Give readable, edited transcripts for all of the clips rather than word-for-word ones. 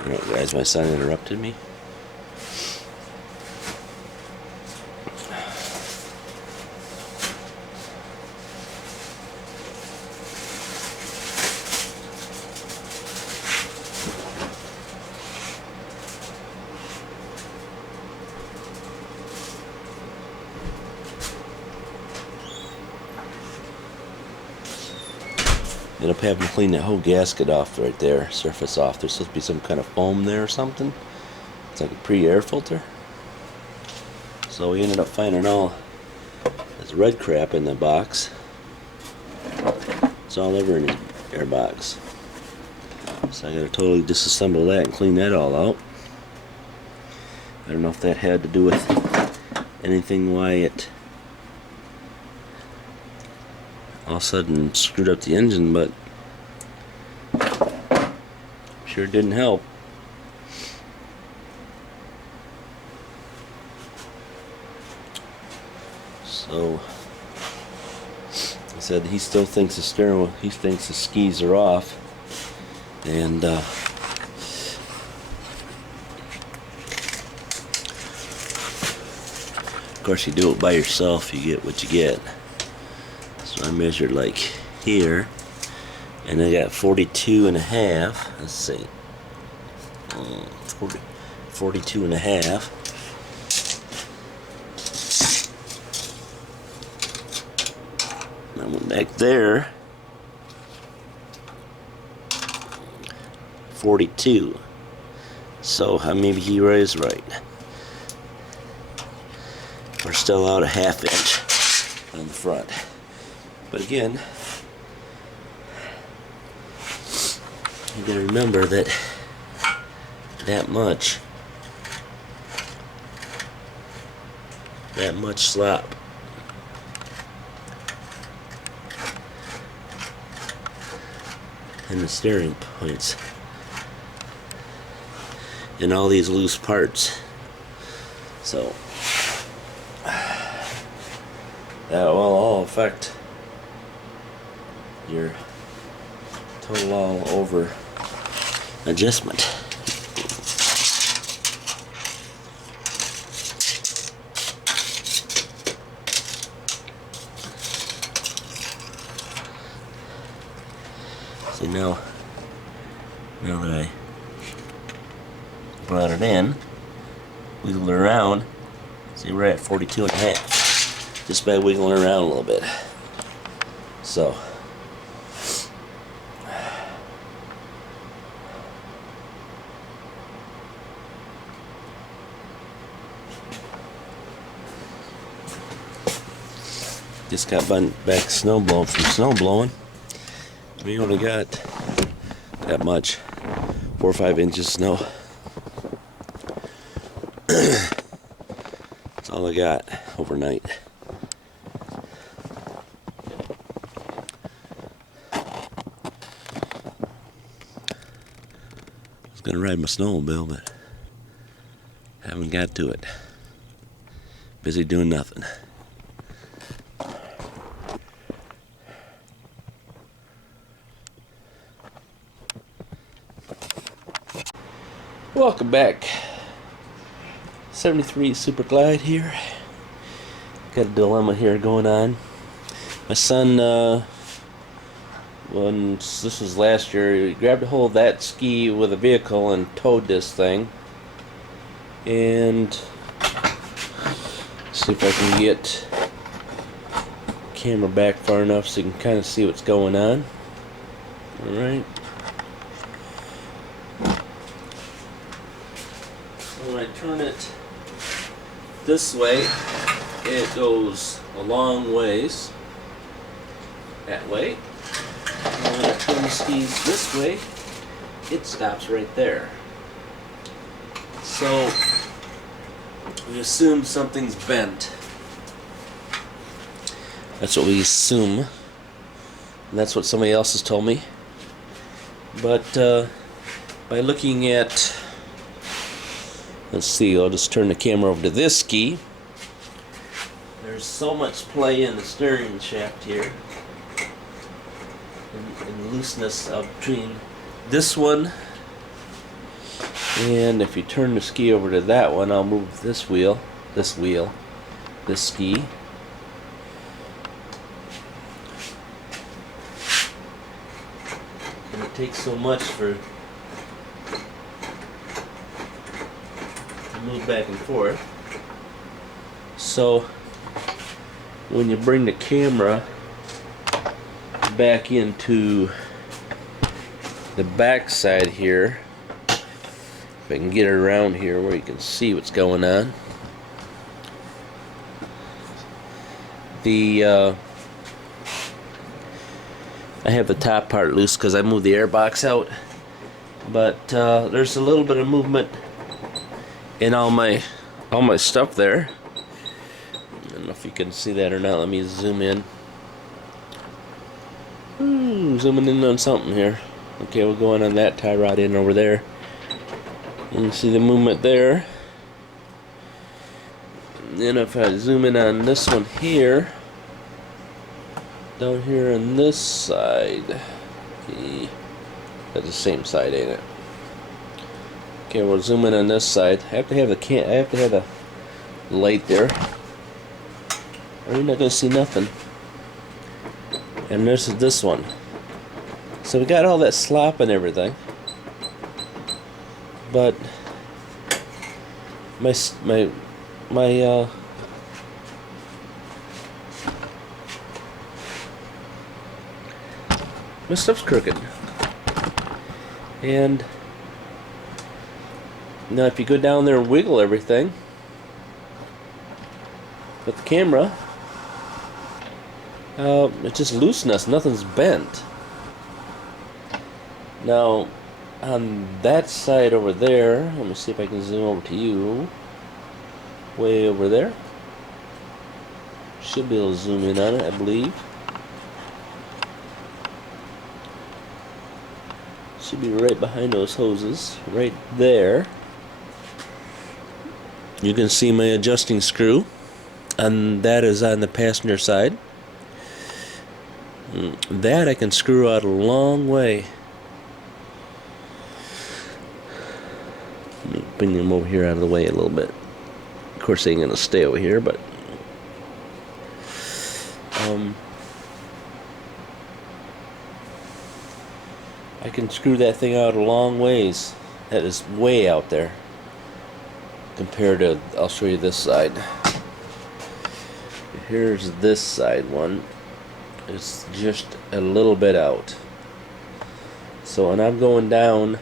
Alright guys, my son interrupted me. Ended up having to clean that whole gasket off right there, surface off. There's supposed to be some kind of foam there or something. It's like a pre-air filter. So we ended up finding all this red crap in the box. It's all over in his air box. So I gotta totally disassemble that and clean that all out. I don't know if that had to do with anything why it all of a sudden screwed up the engine, but sure didn't help. So he said he still thinks the steering wheel, he thinks the skis are off, and of course you do it by yourself, you get what you get. So I measured like here, and I got 42 and a half. Let's see, 42 and a half. And I went back there, 42. So maybe he was right. We're still out a half inch on the front. But again, you gotta remember that much slop in the steering points and all these loose parts. So that will all affect your total all over adjustment. See, now that I brought it in, wiggled it around, see we're at 42 and a half just by wiggling around a little bit. So just got back from snow blowing. We only got that much, 4 or 5 inches of snow. That's all I got overnight. I was gonna ride my snowmobile, but haven't got to it. Busy doing nothing. Welcome back. 73 Super Glide here. Got a dilemma here going on. My son, this was last year, he grabbed a hold of that ski with a vehicle and towed this thing. And see if I can get the camera back far enough so you can kind of see what's going on. Alright. When I turn it this way, it goes a long ways that way. And when I turn the skis this way, it stops right there. So we assume something's bent. That's what we assume. And that's what somebody else has told me. But by looking at, let's see, I'll just turn the camera over to this ski. There's so much play in the steering shaft here, and looseness between this one And if you turn the ski over to that one, I'll move this ski. And it takes so much to move back and forth. So when you bring the camera back into the back side here, if I can get it around here where you can see what's going on. I have the top part loose because I moved the air box out, but there's a little bit of movement in all my stuff there. I don't know if you can see that or not. Let me zoom in. Zooming in on something here. Okay, we're going on that tie rod in over there. You can see the movement there. And then if I zoom in on this one here, down here on this side, that's the same side, ain't it? Okay, we'll zoom in on this side. I have to have the light there, or you're not gonna see nothing. And this is this one. So we got all that slop and everything, but my stuff's crooked. And now if you go down there and wiggle everything with the camera, it's just looseness, nothing's bent. Now on that side over there, let me see if I can zoom over to you. Way over there. Should be able to zoom in on it, I believe. Should be right behind those hoses, right there. You can see my adjusting screw, and that is on the passenger side. That I can screw out a long way. Let me bring them over here out of the way a little bit. Of course, they ain't gonna stay over here, but I can screw that thing out a long ways. That is way out there compared to, I'll show you this side. Here's this side one. It's just a little bit out. So when I'm going down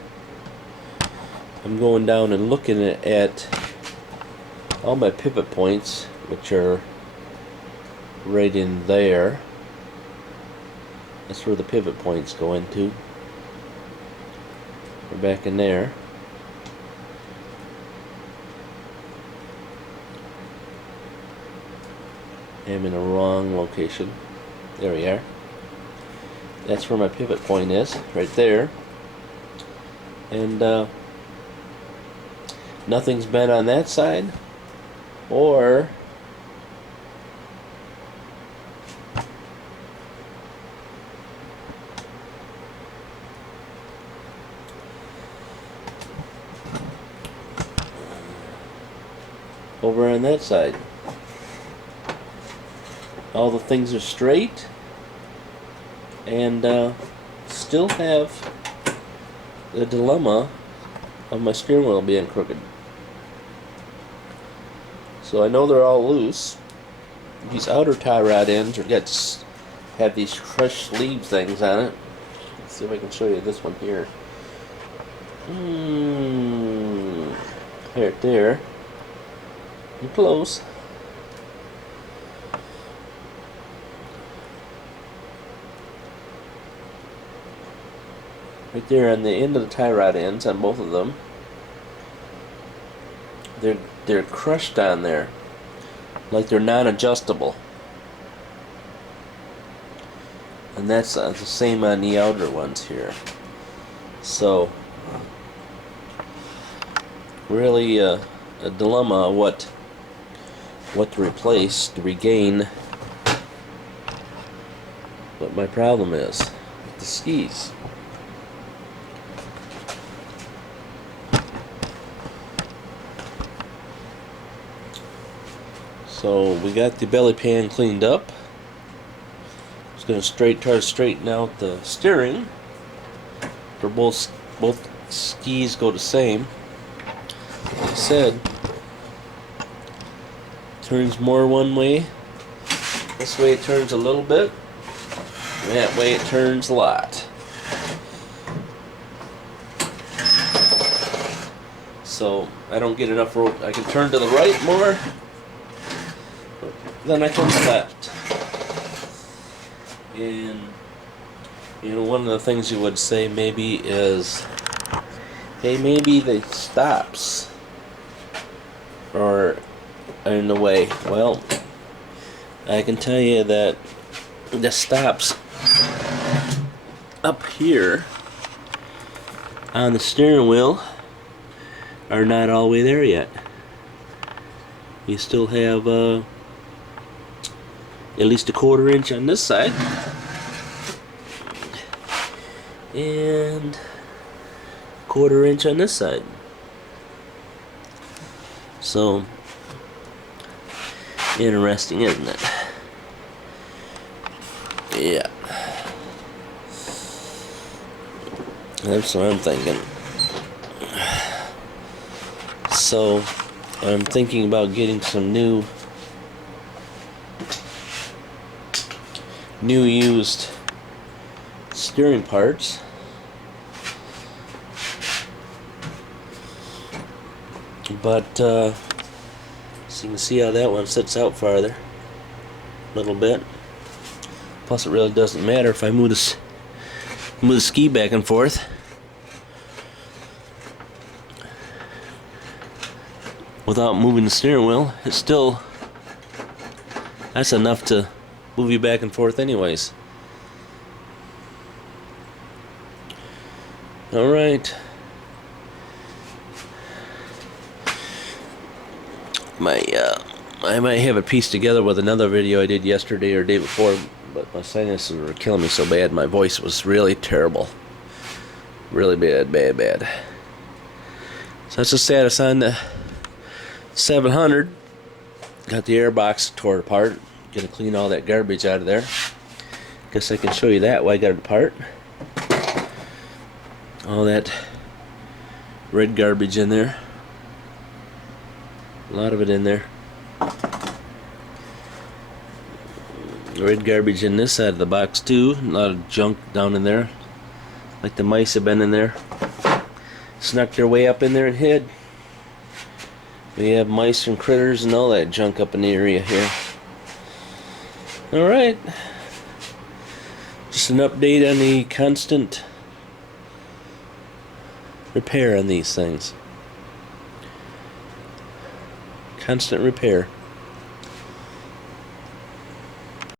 and looking at all my pivot points, which are right in there. That's where the pivot points go into. We're back in there. I'm in the wrong location. There we are. That's where my pivot point is, right there. And nothing's bent on that side, or over on that side. All the things are straight, and still have the dilemma of my steering wheel being crooked. So I know they're all loose. These outer tie rod ends have these crushed sleeve things on it. Let's see if I can show you this one here. Right there. You're close. Right there on the end of the tie rod ends on both of them. They're crushed on there, like they're non-adjustable. And that's the same on the outer ones here. So really a dilemma of what to replace to regain what my problem is with the skis. So we got the belly pan cleaned up. Just gonna try to straighten out the steering. For both skis go the same. Like I said, turns more one way. This way it turns a little bit. That way it turns a lot. So I don't get enough road. I can turn to the right more, then I turn left. And you know, one of the things you would say maybe is, hey, maybe the stops are in the way. Well, I can tell you that the stops up here on the steering wheel are not all the way there yet. You still have at least a 1/4 inch on this side and 1/4 inch on this side. So interesting, isn't it? Yeah, that's what I'm thinking. So I'm thinking about getting some new used steering parts. But so you can see how that one sits out farther a little bit. Plus it really doesn't matter if I move the ski back and forth. Without moving the steering wheel, it's still, that's enough to move you back and forth anyways. Alright. I might have it pieced together with another video I did yesterday or day before, but my sinuses were killing me so bad, my voice was really terrible. Really bad. So that's the status on the 700. Got the air box tore apart. Gonna clean all that garbage out of there. Guess I can show you that, why I got it apart. All that red garbage in there. A lot of it in there. Red garbage in this side of the box too. A lot of junk down in there. Like the mice have been in there. Snuck their way up in there and hid. We have mice and critters and all that junk up in the area here. Alright. Just an update on the constant repair on these things. Constant repair.